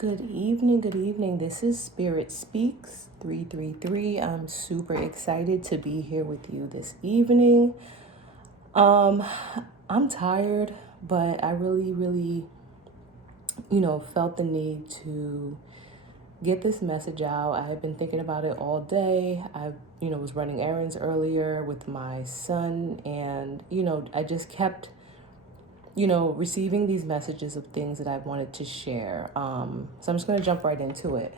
Good evening, good evening. This is Spirit Speaks 333. I'm super excited to be here with you this evening. Um, I'm tired, but I really, felt the need to get this message out. I have been thinking about it all day. I was running errands earlier with my son, and, I just kept receiving these messages of things that I wanted to share. So I'm just going to jump right into it.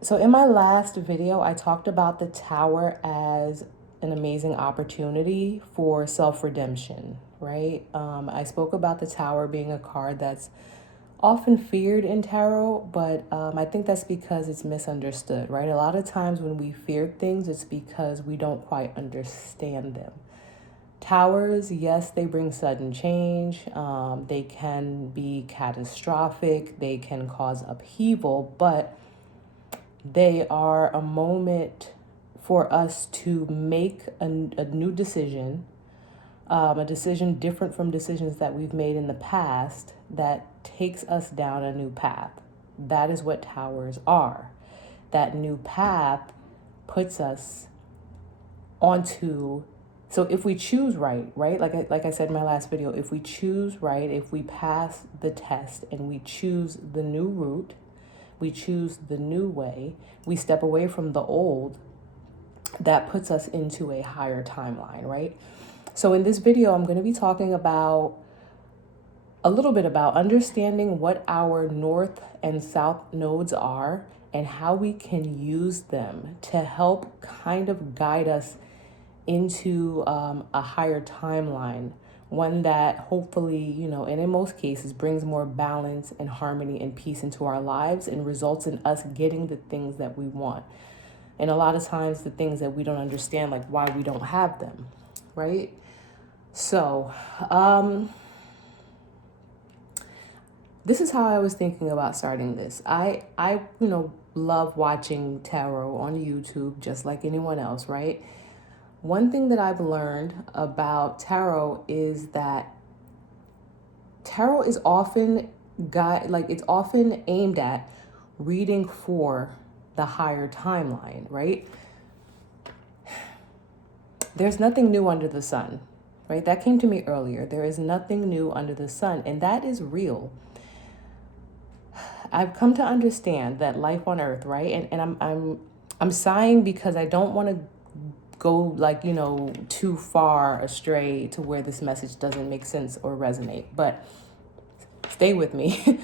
So in my last video, I talked about the tower as an amazing opportunity for self-redemption, right? I spoke about the tower being a card that's often feared in tarot, but I think that's because it's misunderstood, right? A lot of times when we fear things, it's because we don't quite understand them. Towers, yes, they bring sudden change. They can be catastrophic. They can cause upheaval, but they are a moment for us to make a new decision, a decision different from decisions that we've made in the past that takes us down a new path. That is what towers are. That new path puts us onto, so if we choose right, like I said in my last video, if we choose right, if we pass the test and we choose the new route, we choose the new way, we step away from the old, that puts us into a higher timeline, right? So in this video, I'm going to be talking about a little bit about understanding what our north and south nodes are and how we can use them to help kind of guide us into a higher timeline, one that hopefully, and in most cases brings more balance and harmony and peace into our lives and results in us getting the things that we want. And a lot of times the things that we don't understand, like why we don't have them, right? So, this is how I was thinking about starting this. I love watching tarot on YouTube just like anyone else, right? One thing that I've learned about tarot is that tarot is often it's often aimed at reading for the higher timeline, right? There's nothing new under the sun, right? That came to me earlier. There is nothing new under the sun, and that is real. I've come to understand that life on earth, right? And I'm sighing because I don't want to go too far astray to where this message doesn't make sense or resonate, but stay with me.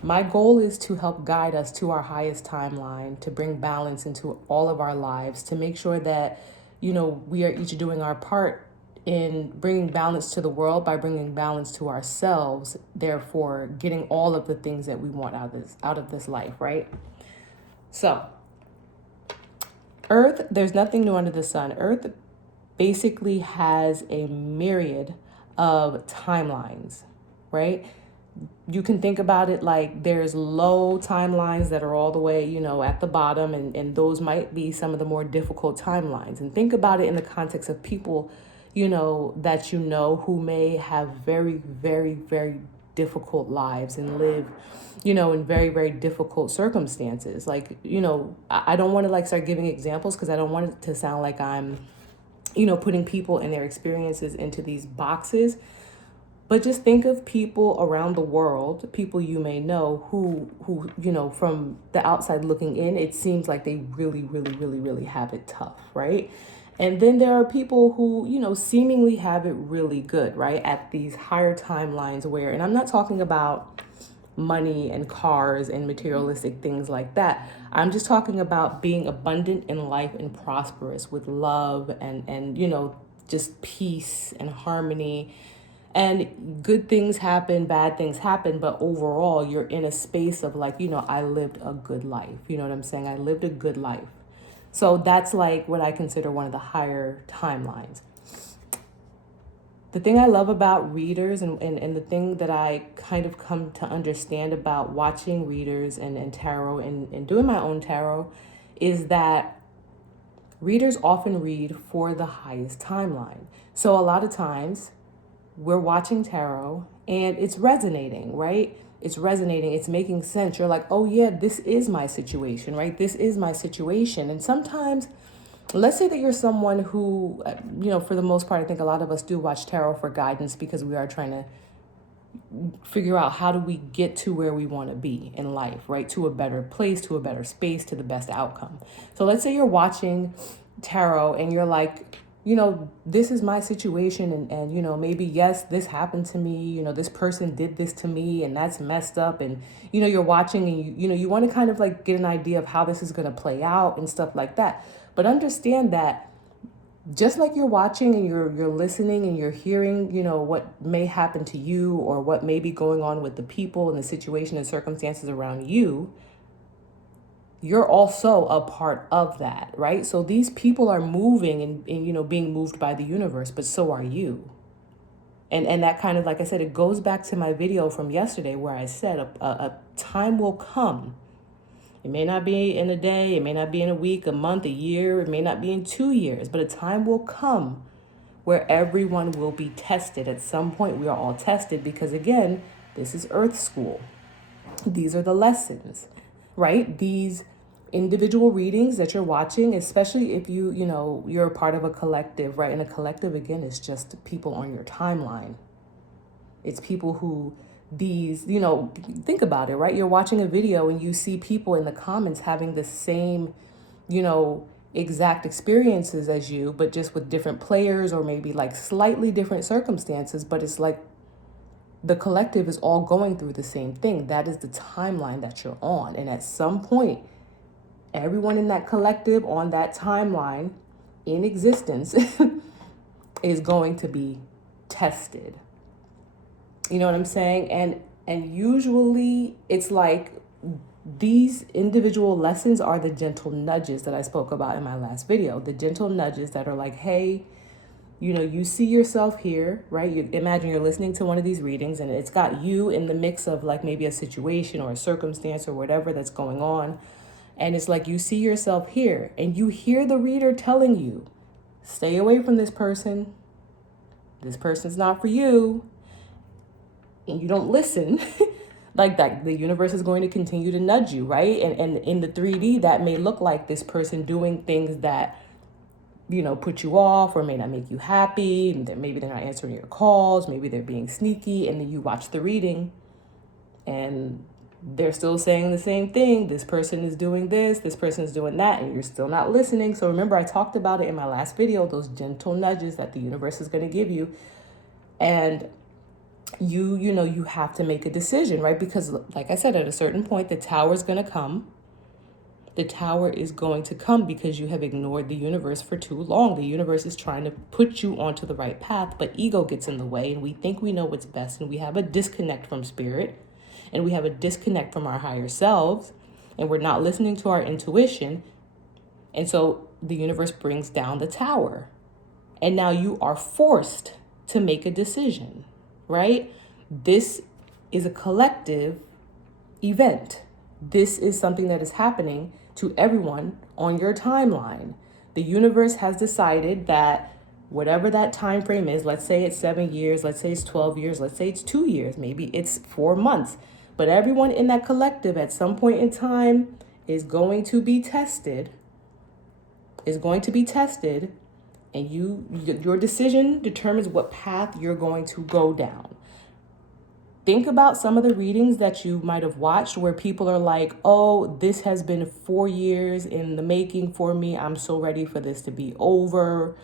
My goal is to help guide us to our highest timeline, to bring balance into all of our lives, to make sure that we are each doing our part in bringing balance to the world by bringing balance to ourselves, therefore getting all of the things that we want out of this life, right? So Earth, there's nothing new under the sun. Earth basically has a myriad of timelines, right? You can think about it like there's low timelines that are all the way, at the bottom, and those might be some of the more difficult timelines. And think about it in the context of people, that who may have very, very, very difficult lives and live in very, very difficult circumstances. Like, I don't want to start giving examples because I don't want it to sound like I'm, putting people and their experiences into these boxes. But just think of people around the world, people you may know who, from the outside looking in, it seems like they really, really, really, really have it tough, right? And then there are people who, seemingly have it really good, right? At these higher timelines where, and I'm not talking about money and cars and materialistic things like that. I'm just talking about being abundant in life and prosperous with love and just peace and harmony. And good things happen, bad things happen, but overall you're in a space of I lived a good life. You know what I'm saying? I lived a good life. So that's like what I consider one of the higher timelines. The thing I love about readers and the thing that I kind of come to understand about watching readers and tarot and doing my own tarot is that readers often read for the highest timeline. So a lot of times we're watching tarot and it's resonating, right? it's resonating, it's making sense. You're like, oh yeah, this is my situation, right? This is my situation. And sometimes, let's say that you're someone who, for the most part, I think a lot of us do watch tarot for guidance because we are trying to figure out how do we get to where we want to be in life, right? To a better place, to a better space, to the best outcome. So let's say you're watching tarot and you're like, this is my situation, and maybe, yes, this happened to me, this person did this to me, and that's messed up. And you're watching, and you want to kind of like get an idea of how this is going to play out and stuff like that. But understand that just like you're watching and you're listening and you're hearing, what may happen to you or what may be going on with the people and the situation and circumstances around you, you're also a part of that, right? So these people are moving and being moved by the universe, but so are you. And that kind of, like I said, it goes back to my video from yesterday where I said a time will come. It may not be in a day, it may not be in a week, a month, a year, it may not be in 2 years, but a time will come where everyone will be tested. At some point, we are all tested because, again, this is Earth School. These are the lessons, right? These individual readings that you're watching, especially if you're a part of a collective, right? And a collective, again, is just people on your timeline. It's people who think about it, right? You're watching a video and you see people in the comments having the same, exact experiences as you, but just with different players or maybe like slightly different circumstances. But it's like the collective is all going through the same thing. That is the timeline that you're on. And at some point, everyone in that collective on that timeline in existence is going to be tested. You know what I'm saying? And usually it's like these individual lessons are the gentle nudges that I spoke about in my last video. The gentle nudges that are like, hey, you see yourself here, right? You imagine you're listening to one of these readings and it's got you in the mix of like maybe a situation or a circumstance or whatever that's going on. And it's like you see yourself here and you hear the reader telling you, stay away from this person. This person's not for you. And you don't listen, like that, the universe is going to continue to nudge you, right? And in the 3D, that may look like this person doing things that, put you off or may not make you happy. And maybe they're not answering your calls. Maybe they're being sneaky. And then you watch the reading and they're still saying the same thing. This person is doing this person is doing that, and you're still not listening. So remember, I talked about it in my last video, those gentle nudges that the universe is going to give you. And you have to make a decision, right? Because like I said, at a certain point, the tower is going to come. The tower is going to come because you have ignored the universe for too long. The universe is trying to put you onto the right path, but ego gets in the way and we think we know what's best, and we have a disconnect from spirit, and we have a disconnect from our higher selves, and we're not listening to our intuition. And so the universe brings down the tower. And now you are forced to make a decision, right? This is a collective event. This is something that is happening to everyone on your timeline. The universe has decided that whatever that time frame is, let's say it's 7 years, let's say it's 12 years, let's say it's 2 years, maybe it's 4 months. But everyone in that collective at some point in time is going to be tested, and your decision determines what path you're going to go down. Think about some of the readings that you might have watched where people are like, oh, this has been 4 years in the making for me. I'm so ready for this to be over.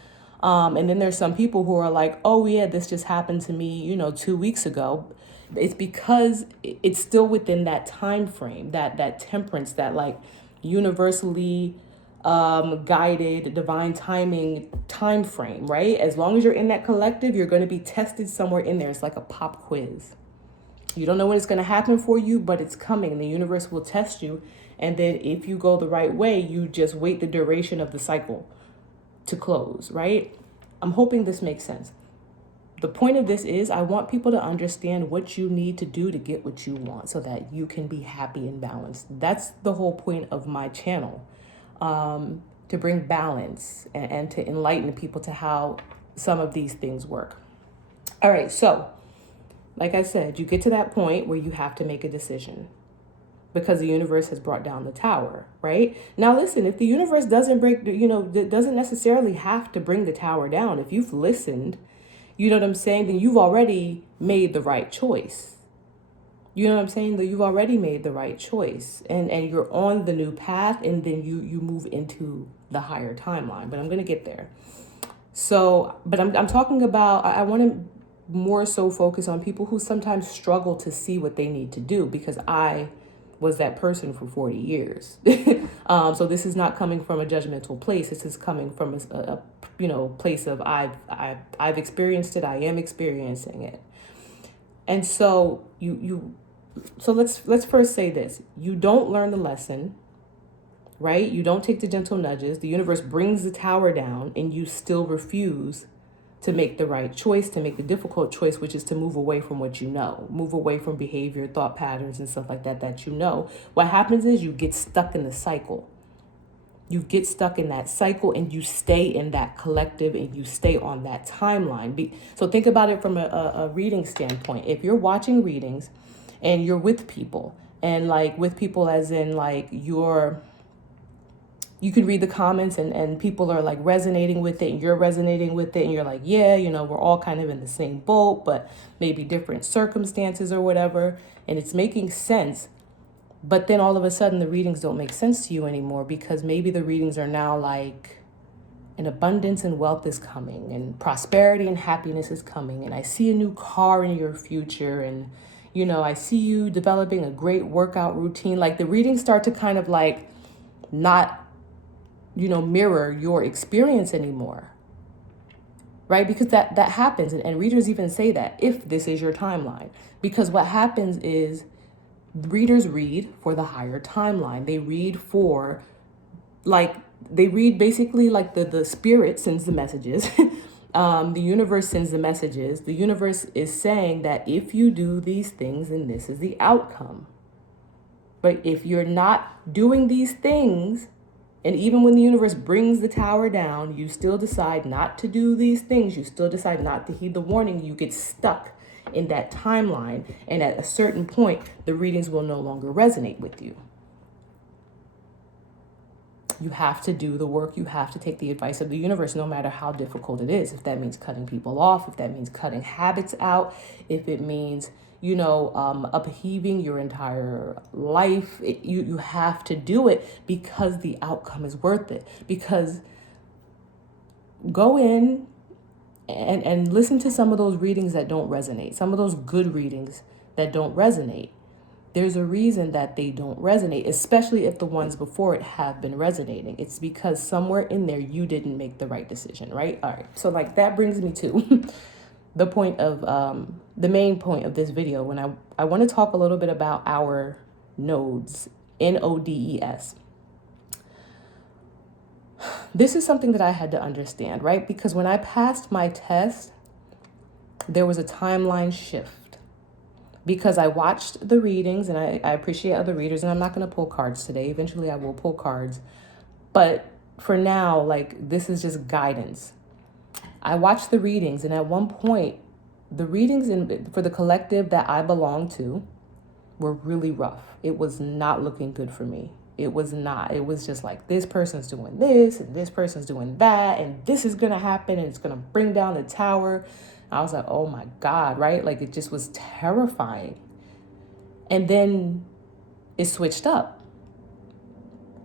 And then there's some people who are like, oh yeah, this just happened to me, 2 weeks ago. It's because it's still within that time frame, that temperance, that like universally guided divine timing time frame, right? As long as you're in that collective, you're going to be tested somewhere in there. It's like a pop quiz. You don't know when it's going to happen for you, but it's coming, and the universe will test you. And then if you go the right way, you just wait the duration of the cycle to close, right? I'm hoping this makes sense. The point of this is I want people to understand what you need to do to get what you want so that you can be happy and balanced. That's the whole point of my channel, to bring balance and to enlighten people to how some of these things work. All right, so Like I said, you get to that point where you have to make a decision because the universe has brought down the tower, right? Now, listen, if the universe doesn't doesn't necessarily have to bring the tower down. If you've listened, you know what I'm saying, then you've already made the right choice. You know what I'm saying? That you've already made the right choice, and you're on the new path, and then you move into the higher timeline. But I'm gonna get there. So, but I'm talking about, I want to more so focus on people who sometimes struggle to see what they need to do, because I was that person for 40 years. So this is not coming from a judgmental place. This is coming from a place of I've experienced it. I am experiencing it. And so so let's first say this. You don't learn the lesson, right? You don't take the gentle nudges. The universe brings the tower down and you still refuse to make the right choice, to make the difficult choice, which is to move away from what you know, move away from behavior, thought patterns, and stuff like that you know. What happens is you get stuck in the cycle. You get stuck in that cycle and you stay in that collective and you stay on that timeline. So think about it from a reading standpoint. If you're watching readings and you're with people, and like with people as in like you can read the comments and people are like resonating with it and you're resonating with it and you're like, yeah, we're all kind of in the same boat, but maybe different circumstances or whatever. And it's making sense. But then all of a sudden the readings don't make sense to you anymore, because maybe the readings are now like an abundance and wealth is coming and prosperity and happiness is coming. And I see a new car in your future. And, I see you developing a great workout routine. Like the readings start to kind of like not mirror your experience anymore, right? Because that happens. And readers even say that, if this is your timeline, because what happens is readers read for the higher timeline. They read for basically like the spirit sends the messages. The universe sends the messages. The universe is saying that if you do these things, then this is the outcome. But if you're not doing these things, and even when the universe brings the tower down, you still decide not to do these things. You still decide not to heed the warning. You get stuck in that timeline. And at a certain point, the readings will no longer resonate with you. You have to do the work. You have to take the advice of the universe, no matter how difficult it is. If that means cutting people off, if that means cutting habits out, if it means upheaving your entire life, you have to do it, because the outcome is worth it. Because go in and listen to some of those readings that don't resonate, some of those good readings that don't resonate. There's a reason that they don't resonate, especially if the ones before it have been resonating. It's because somewhere in there you didn't make the right decision, right? All right. So like that brings me to the point of the main point of this video, when I want to talk a little bit about our nodes, NODES. This is something that I had to understand, right? Because when I passed my test, there was a timeline shift, because I watched the readings, and I appreciate other readers, and I'm not going to pull cards today. Eventually I will pull cards. But for now, like, this is just guidance. I watched the readings, and at one point, the readings for the collective that I belong to were really rough. It was not looking good for me. It was not. It was just like, this person's doing this, and this person's doing that, and this is going to happen, and it's going to bring down the tower. I was like, oh my God, right? Like, it just was terrifying. And then it switched up.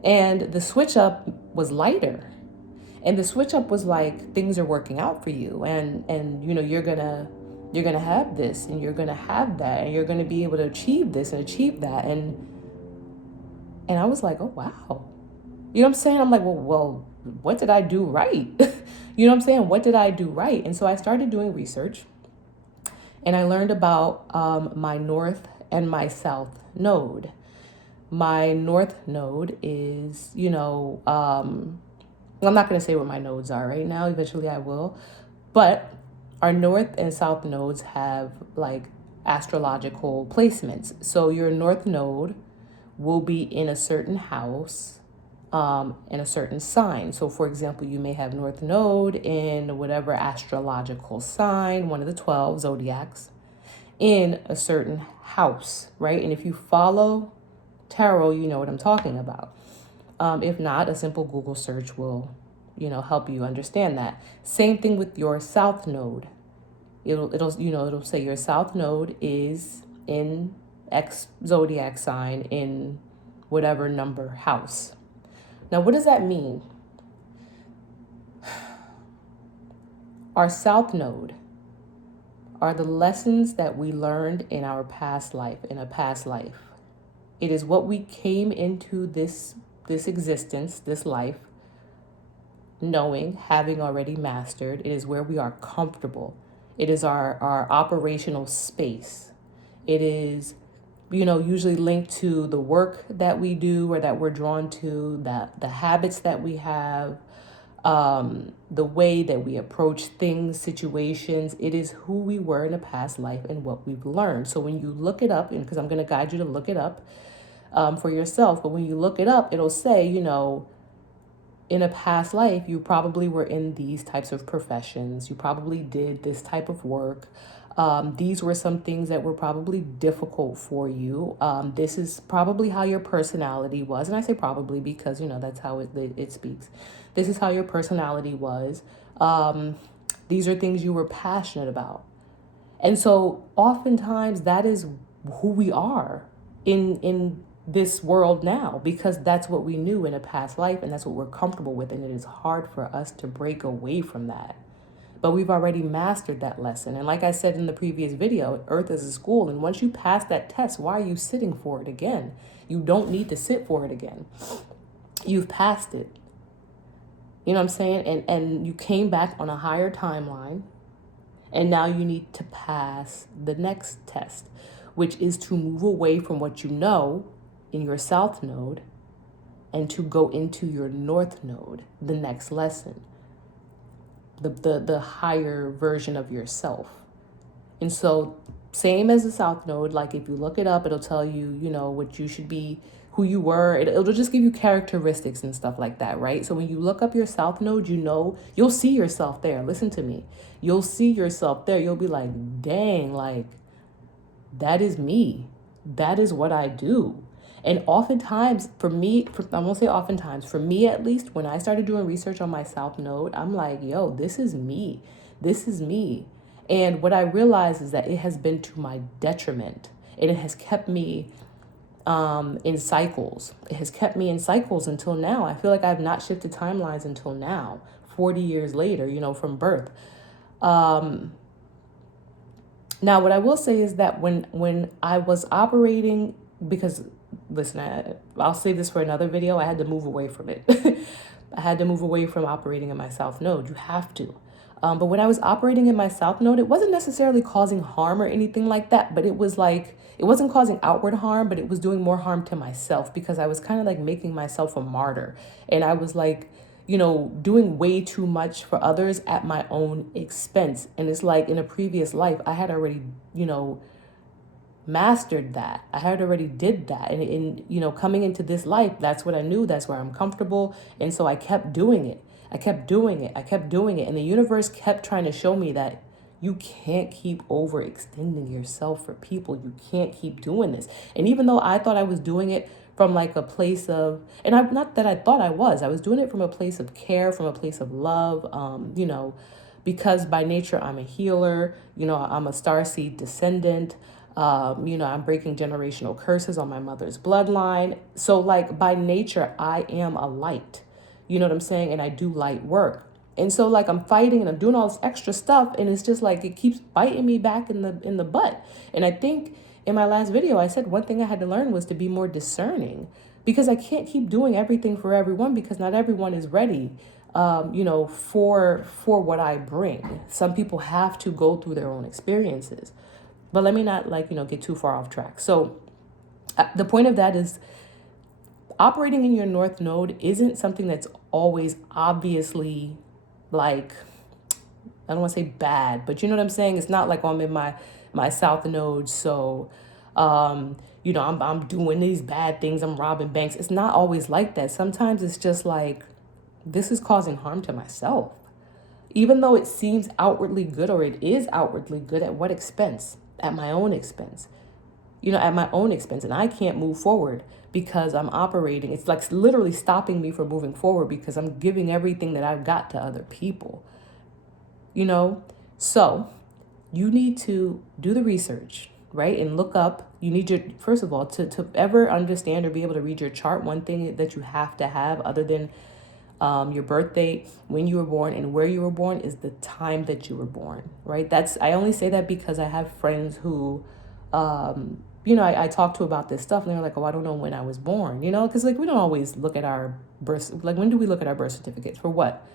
And the switch up was lighter. And the switch up was like, things are working out for you. And you're gonna have this, and you're gonna have that, and you're gonna be able to achieve this and achieve that. And I was like, oh wow. You know what I'm saying? I'm like, well, what did I do right? You know what I'm saying? What did I do right? And so I started doing research, and I learned about my north and my south node. My north node is, I'm not going to say what my nodes are right now. Eventually I will. But our north and south nodes have like astrological placements. So your north node will be in a certain house, in a certain sign. So for example, you may have north node in whatever astrological sign, one of the 12 zodiacs. in a certain house, right? And if you follow tarot, you know what I'm talking about. If not, a simple Google search will, help you understand that. Same thing with your south node. It'll say your south node is in X zodiac sign in whatever number house. Now, what does that mean? Our south node are the lessons that we learned in our past life, in a past life. It is what we came into this existence, this life, knowing, having already mastered. It is where we are comfortable. It is our operational space. It is, usually linked to the work that we do or that we're drawn to, that the habits that we have, the way that we approach things, situations. It is who we were in a past life and what we've learned. So when you look it up, and because I'm going to guide you to look it up for yourself, but when you look it up, it'll say, in a past life, you probably were in these types of professions. You probably did this type of work. These were some things that were probably difficult for you. This is probably how your personality was. And I say probably because, that's how it speaks. This is how your personality was. These are things you were passionate about. And so oftentimes that is who we are in this world now, because that's what we knew in a past life and that's what we're comfortable with. And it is hard for us to break away from that. But we've already mastered that lesson. And like I said in the previous video, Earth is a school. And once you pass that test, why are you sitting for it again? You don't need to sit for it again. You've passed it. You know what I'm saying? And you came back on a higher timeline. And now you need to pass the next test, which is to move away from what you know in your south node and to go into your north node, the next lesson, the higher version of yourself. And so same as the south node, like if you look it up, it'll tell you, what you should be, who you were. It'll just give you characteristics and stuff like that, right? So when you look up your south node, you'll see yourself there. Listen to me. You'll see yourself there. You'll be like, dang, like that is me. That is what I do. And oftentimes for me, I won't say oftentimes, for me at least, when I started doing research on my south node, I'm like, yo, this is me. This is me. And what I realized is that it has been to my detriment. And it has kept me in cycles. It has kept me in cycles until now. I feel like I've not shifted timelines until now, 40 years later, from birth. Now, what I will say is that when I was operating, because listen, I'll save this for another video. I had to move away from it. I had to move away from operating in my south node. You have to. But when I was operating in my south node, it wasn't necessarily causing harm or anything like that. But it was like, it wasn't causing outward harm, but it was doing more harm to myself because I was kind of like making myself a martyr. And I was like, doing way too much for others at my own expense. And it's like in a previous life, I had already, mastered that. I had already did that. And in, coming into this life, that's what I knew. That's where I'm comfortable. And so I kept doing it. I kept doing it. I kept doing it. And the universe kept trying to show me that you can't keep overextending yourself for people. You can't keep doing this. And even though I thought I was doing it from like a place of, and I'm not that I thought I was doing it from a place of care, from a place of love, because by nature I'm a healer, I'm a starseed descendant. I'm breaking generational curses on my mother's bloodline. So like by nature, I am a light, you know what I'm saying? And I do light work. And so like I'm fighting and I'm doing all this extra stuff. And it's just like, it keeps biting me back in the butt. And I think in my last video, I said one thing I had to learn was to be more discerning, because I can't keep doing everything for everyone, because not everyone is ready, for what I bring. Some people have to go through their own experiences. But let me not get too far off track. So the point of that is operating in your north node isn't something that's always obviously like, I don't want to say bad, but you know what I'm saying? It's not like I'm in my south node. So, I'm doing these bad things. I'm robbing banks. It's not always like that. Sometimes it's just like, this is causing harm to myself. Even though it seems outwardly good, or it is outwardly good, at what expense? at my own expense, at my own expense. And I can't move forward because I'm operating. It's like literally stopping me from moving forward because I'm giving everything that I've got to other people, So you need to do the research, right? And look up, you need first of all, to ever understand or be able to read your chart, one thing that you have to have other than your birth date, when you were born and where you were born, is the time that you were born, right? I only say that because I have friends who, I talk to about this stuff and they're like, oh, I don't know when I was born, because like we don't always look at our birth, like when do we look at our birth certificates? For what?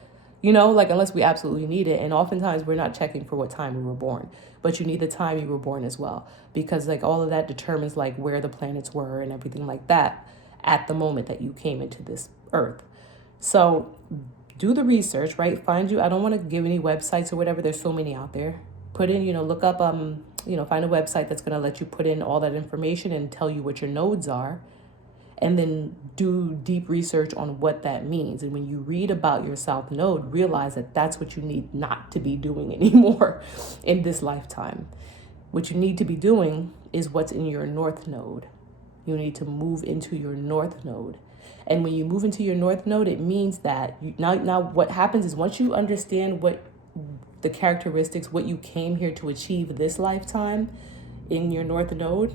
Like unless we absolutely need it. And oftentimes we're not checking for what time we were born, but you need the time you were born as well, because like all of that determines like where the planets were and everything like that at the moment that you came into this earth. So do the research, right? I don't want to give any websites or whatever. There's so many out there. Put in, look up, find a website that's going to let you put in all that information and tell you what your nodes are. And then do deep research on what that means. And when you read about your South Node, realize that that's what you need not to be doing anymore in this lifetime. What you need to be doing is what's in your North Node. You need to move into your North Node. And when you move into your North Node, it means that now what happens is once you understand what the characteristics, what you came here to achieve this lifetime in your North Node,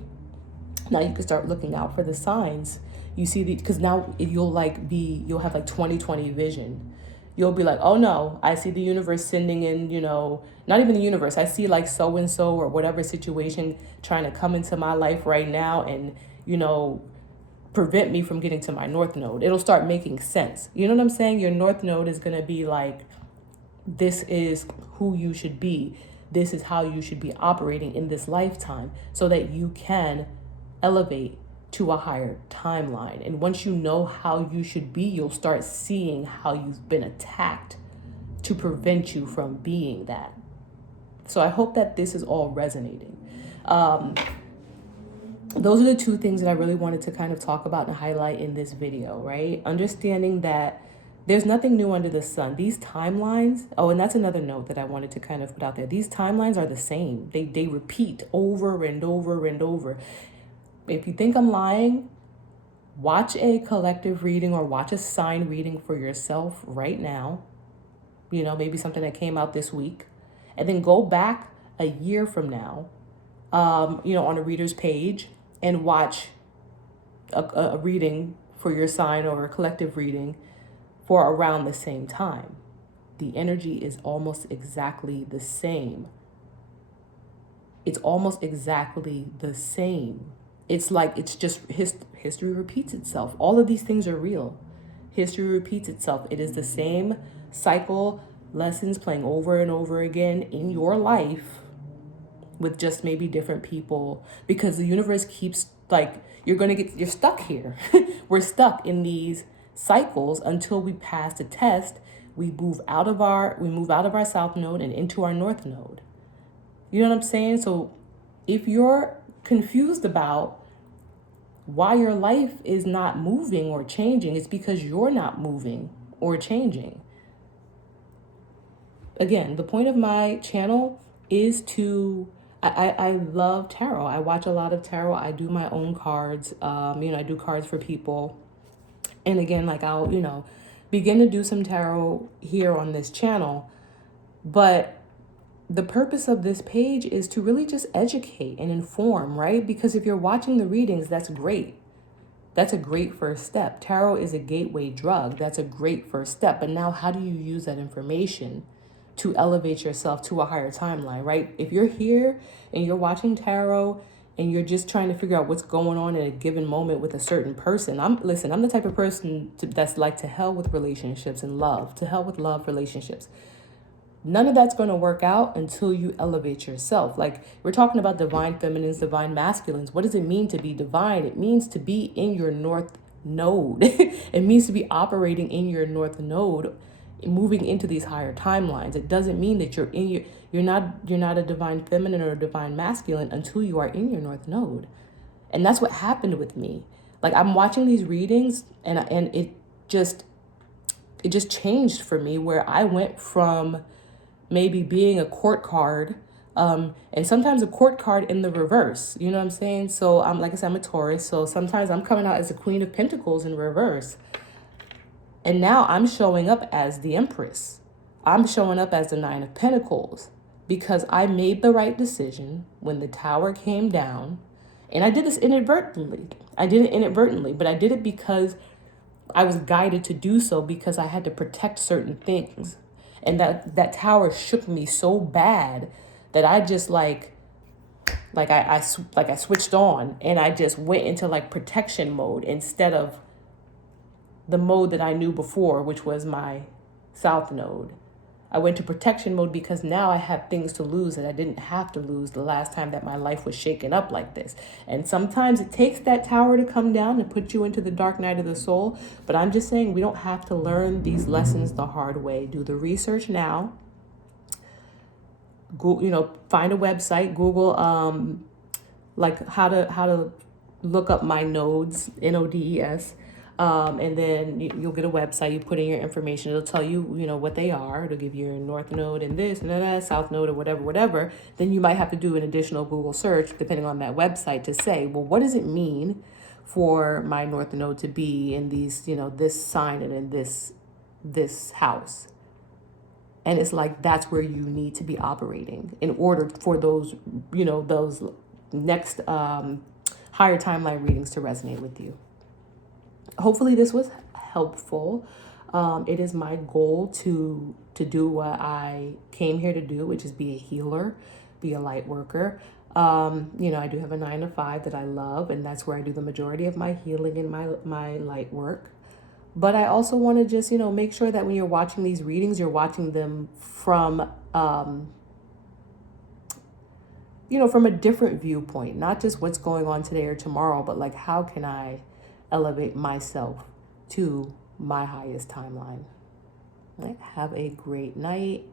now you can start looking out for the signs. You see, because now you'll have like 20/20 vision. You'll be like, oh no, I see the universe sending in, not even the universe. I see like so-and-so or whatever situation trying to come into my life right now and, prevent me from getting to my North Node. It'll start making sense. You know what I'm saying? Your North Node is going to be like, this is who you should be. This is how you should be operating in this lifetime so that you can elevate to a higher timeline. And once you know how you should be, you'll start seeing how you've been attacked to prevent you from being that. So I hope that this is all resonating. Those are the two things that I really wanted to kind of talk about and highlight in this video, right? Understanding that there's nothing new under the sun. These timelines, and that's another note that I wanted to kind of put out there. These timelines are the same. They repeat over and over and over. If you think I'm lying, watch a collective reading or watch a sign reading for yourself right now. Maybe something that came out this week. And then go back a year from now, on a reader's page and watch a reading for your sign or a collective reading for around the same time. The energy is almost exactly the same. It's almost exactly the same. It's like, it's just history repeats itself. All of these things are real. History repeats itself. It is the same cycle, lessons playing over and over again in your life with just maybe different people, because the universe keeps you're stuck here. We're stuck in these cycles until we pass the test. We move out of our South Node and into our North Node. You know what I'm saying? So if you're confused about why your life is not moving or changing, it's because you're not moving or changing. Again, the point of my channel is I love tarot. I watch a lot of tarot. I do my own cards. I do cards for people. And again, I'll, begin to do some tarot here on this channel. But the purpose of this page is to really just educate and inform, right? Because if you're watching the readings, that's great. That's a great first step. Tarot is a gateway drug. That's a great first step. But now how do you use that information to elevate yourself to a higher timeline, right? If you're here and you're watching tarot and you're just trying to figure out what's going on in a given moment with a certain person, I'm the type of person that's like, to hell with relationships and love, to hell with love relationships. None of that's going to work out until you elevate yourself. Like, we're talking about divine feminines, divine masculines. What does it mean to be divine? It means to be in your North Node. It means to be operating in your North Node, moving into these higher timelines. It doesn't mean that you're not a divine feminine or a divine masculine until you are in your North Node. And that's what happened with me. Like, I'm watching these readings and it just changed for me, where I went from maybe being a court card, And sometimes a court card in the reverse, you know what I'm saying? So I'm, like I said, I'm a Taurus. So sometimes I'm coming out as the Queen of Pentacles in reverse. And now I'm showing up as the Empress. I'm showing up as the Nine of Pentacles because I made the right decision when the tower came down. And I did this inadvertently. I did it inadvertently, but I did it because I was guided to do so because I had to protect certain things. And that tower shook me so bad that I just I switched on and I just went into like protection mode instead of the mode that I knew before, which was my south node. I went to protection mode because now I have things to lose that I didn't have to lose the last time that my life was shaken up like this. And sometimes it takes that tower to come down and put you into the dark night of the soul. But I'm just saying we don't have to learn these lessons the hard way. Do the research now. Google, find a website, Google like how to look up my nodes, NODES. And then you'll get a website, you put in your information, it'll tell you, what they are. It'll give you your north node and this and that, south node or whatever. Then you might have to do an additional Google search depending on that website to say, well, what does it mean for my north node to be in these, this sign and in this house? And it's like, that's where you need to be operating in order for those, those next higher timeline readings to resonate with you. Hopefully this was helpful. It is my goal to do what I came here to do, which is be a healer, be a light worker. I do have a 9 to 5 that I love, and that's where I do the majority of my healing and my light work. But I also want to just, make sure that when you're watching these readings, you're watching them from, from a different viewpoint, not just what's going on today or tomorrow, but like, how can I elevate myself to my highest timeline? Have a great night.